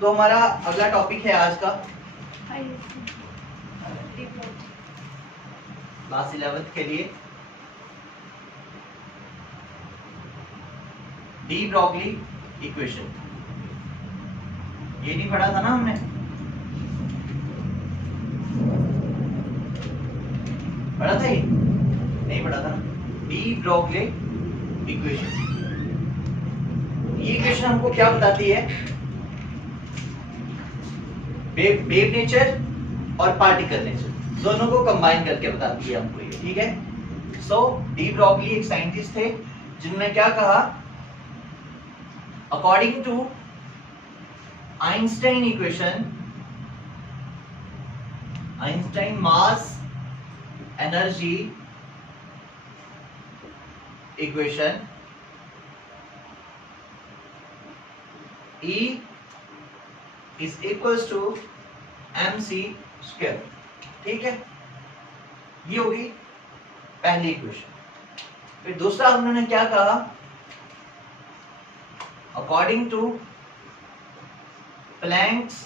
तो हमारा अगला टॉपिक है आज का क्लास 11th के लिए डी ब्रॉगली इक्वेशन। ये नहीं पढ़ा था ना हमने? पढ़ा था ये? नहीं पढ़ा था ना। डी ब्रॉगली इक्वेशन, ये इक्वेशन हमको क्या बताती है? वेव नेचर और पार्टिकल नेचर दोनों को कंबाइन करके बताती है हमको ये, ठीक है। सो डी ब्रॉगली एक साइंटिस्ट थे जिन्होंने क्या कहा, according to Einstein equation, Einstein mass energy equation, E is equals to mc square, ठीक है। ये होगी पहली इक्वेशन। फिर दूसरा उन्होंने क्या कहा, अकॉर्डिंग टू प्लैंक्स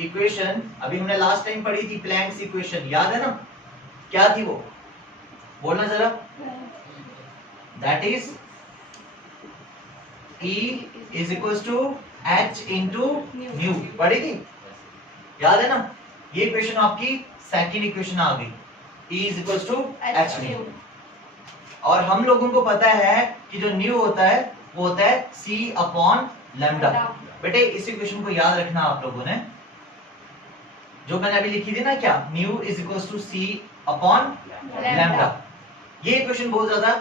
इक्वेशन, अभी हमने लास्ट टाइम पढ़ी थी प्लैंक्स इक्वेशन, याद है ना? क्या थी वो, बोलना जरा। That is E is equals to h into nu, पढ़ी थी, याद है ना? ये इक्वेशन आपकी सेकंड इक्वेशन आ गई, E is equals to h nu। और हम लोगों को पता है कि जो न्यू होता है वो होता है c अपॉन लैम्डा। बेटे इस इक्वेशन को याद रखना आप लोगों ने, जो मैंने अभी लिखी थी ना, क्या nu is equals to c upon lambda. ये इक्वेशन बहुत ज्यादा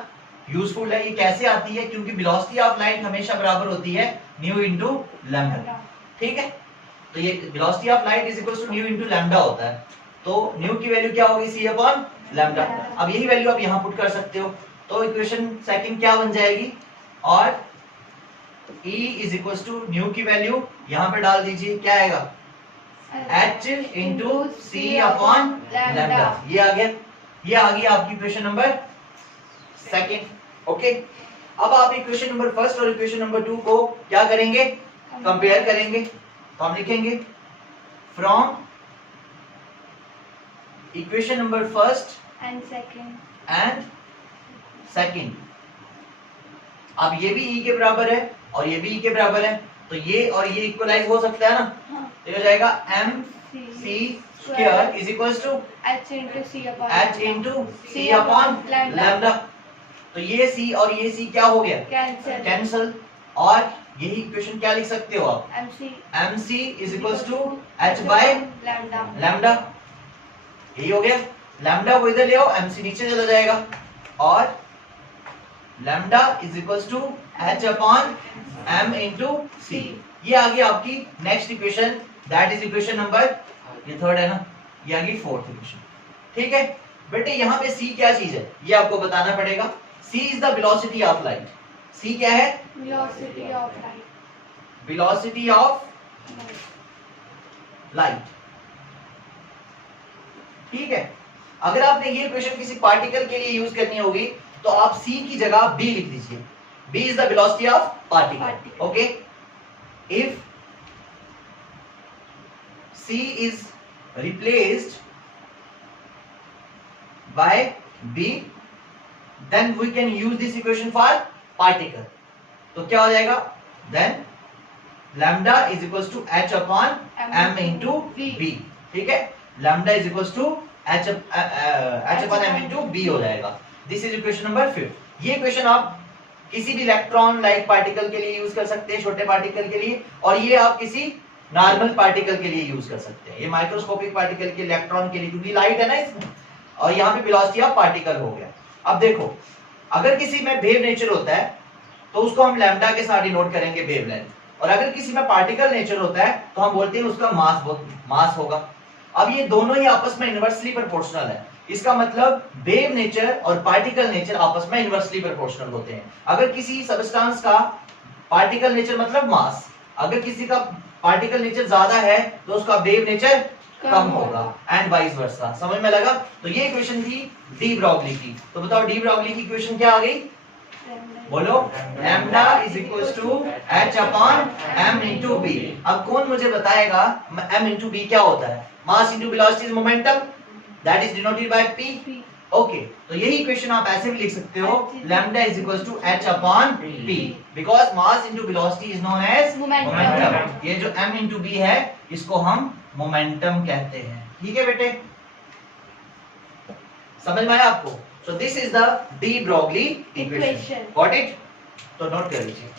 यूजफुल है। ये कैसे आती है? क्योंकि वेलोसिटी ऑफ लाइट हमेशा बराबर होती है न्यू इनटू लैम्डा, ठीक है। तो ये velocity of light is equals to nu into lambda होता है। तो न्यू की वैल्यू क्या होगी? c upon lambda. अब यही वैल्यू आप यहां पुट कर सकते हो, तो इक्वेशन सेकंड क्या बन जाएगी, और E is equals to nu की वैल्यू यहां पे डाल दीजिए, क्या आएगा? h into c upon lambda. ये आ गया, ये आ गई आपकी इक्वेशन नंबर सेकंड, ओके। अब आप इक्वेशन नंबर फर्स्ट और इक्वेशन नंबर 2 को क्या करेंगे? कंपेयर करेंगे। तो हम लिखेंगे from equation number first and second. अब ये भी E के बराबर है और ये भी E के बराबर है, तो ये और ये इक्वलाइज हो सकता है ना? हाँ। तो ये हो जाएगा mc square is equals to h into c upon lambda. तो ये c और ये c क्या हो गया? कैंसिल। और यही इक्वेशन क्या लिख सकते हो आप? mc is equals to h by lambda. यही हो गया। लैम्डा को इधर ले आओ, mc नीचे चला जाएगा, और lambda is equals to h upon m into c। ये आ गई आपकी next equation, that is equation number, ये थर्ड है ना, ये आ गई फोर्थ इक्वेशन, ठीक है। बेटे यहाँ पे c क्या चीज है ये आपको बताना पड़ेगा। c is the velocity of light. c क्या है? Velocity of light. Velocity of light, ठीक है। अगर आपने ये इक्वेशन किसी पार्टिकल के लिए यूज करनी होगी तो आप c की जगह b लिख दीजिए। b is the velocity of particle, okay. If c is replaced by b, then we can use this equation for particle। तो क्या हो जाएगा? then lambda is equals to h upon m into b, ठीक है। lambda is equals to h upon m into b हो जाएगा। this is equation number 5। ये equation आप किसी भी इलेक्ट्रॉन लाइक पार्टिकल के लिए यूज कर सकते हैं, छोटे पार्टिकल के लिए, और ये आप किसी नॉर्मल पार्टिकल के लिए यूज कर सकते हैं। ये माइक्रोस्कोपिक पार्टिकल के, इलेक्ट्रॉन के लिए, क्योंकि लाइट है ना इसमें, और यहाँ पे वेलोसिटी ऑफ पार्टिकल हो गया। अब देखो, अगर किसी में वेव नेचर होता है तो उसको हम लैम्डा के साथ डिनोट करेंगे वेवलेंथ, और अगर किसी में पार्टिकल नेचर होता है तो हम बोलते हैं उसका मास होगा। अब ये दोनों ही आपस में इनवर्सली प्रोपोर्शनल है। इसका मतलब वेव नेचर और पार्टिकल नेचर आपस में इनवर्सली प्रोपोर्शनल होते हैं। अगर किसी सबस्टेंस का पार्टिकल नेचर मतलब मास, अगर किसी का पार्टिकल नेचर ज्यादा है तो उसका वेव नेचर कम होगा, एंड वाइस वर्सा। समझ में लगा? तो ये इक्वेशन थी डी ब्रॉगली की। तो बताओ डी ब्रॉगली की इक्वेशन क्या आ गई? बोलो lambda is equal to h upon m into v. अब कौन मुझे बताएगा m इंटू बी क्या होता है? Mass into velocity is momentum, that is denoted by p। P. Okay, तो यही इक्वेशन आप ऐसे भी लिख सकते हो, lambda is equal to h upon p, because mass into velocity is known as Momentum. Momentum. ये जो m इंटू b है इसको हम मोमेंटम कहते हैं। ठीक है बेटे, समझ में आया आपको? So this is the de Broglie equation. Equation. Got it? तो नोट कर लीजिए।